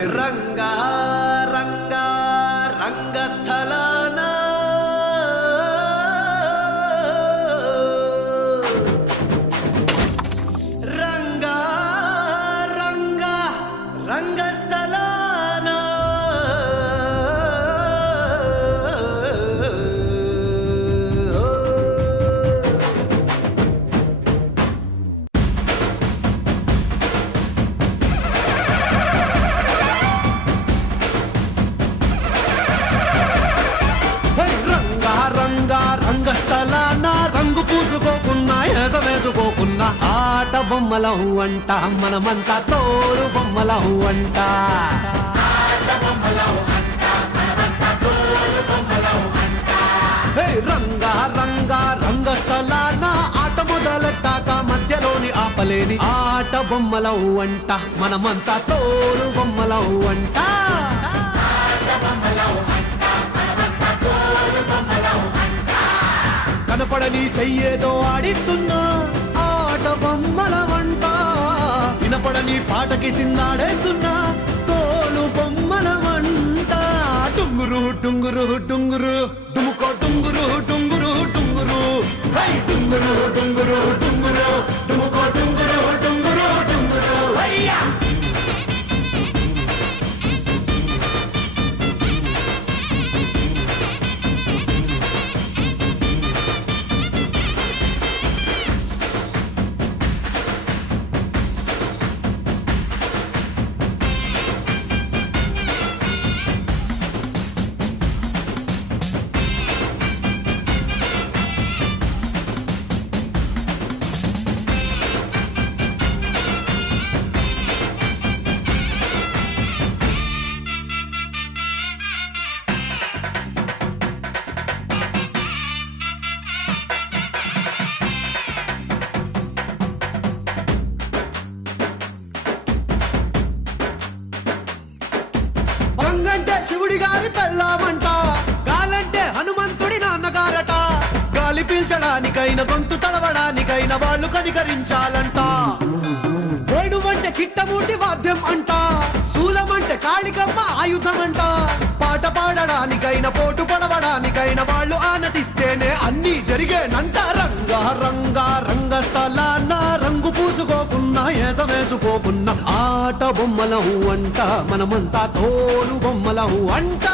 రంగా రంగా రంగస్థలాన రంగా రంగా రంగస్థలాన రంగస్థలాన రంగు పూసుకోకున్నా వేసుకోకున్నా ఆట బొమ్మలహు అంట మనమంతా తోలు బొమ్మలహు అంట రంగా రంగా రంగస్థలాన ఆట మొదలెట్టాక మధ్యలోని ఆపలేని ఆట బొమ్మలహు అంట మనమంతా తోలు బొమ్మలహు అంట కనపడని చెయ్యేదో ఆడిస్తున్నా ఆట బొమ్మల వంట వినపడని పాటకి సిందాడేస్తున్నా తోలు బొమ్మల వంట టుంగురు టుంగురు టుంగురు డుముకో టుంగురు టుంగురు టుంగురు హై టుంగురు టుంగురు టుంగురు డుముకో టుంగురు టుంగురు టుంగురు హయ్యా బంగంటే శివుడి గారి పెళ్ళామంట గాలంటే హనుమంతుడి నాన్నగారట గాలి పీల్చడానికైన గొంతు తడవడానికైన వాళ్ళు కనికరించాలంట వేడువంటే కిట్టమూటి వాద్యం అంట శూలమంటే కాళికమ్మ ఆయుధం అంట పాట పాడడానికైన పోటు పడవడానికైన వాళ్ళు ఆనతిస్తేనే అన్ని జరిగేనంట రంగా రంగా రంగస్థలాన రంగు పూసుకోకున్నా వేసుకోకున్నా ఆట బొమ్మలహు అంట మనమంతా తోలు బొమ్మలహు అంట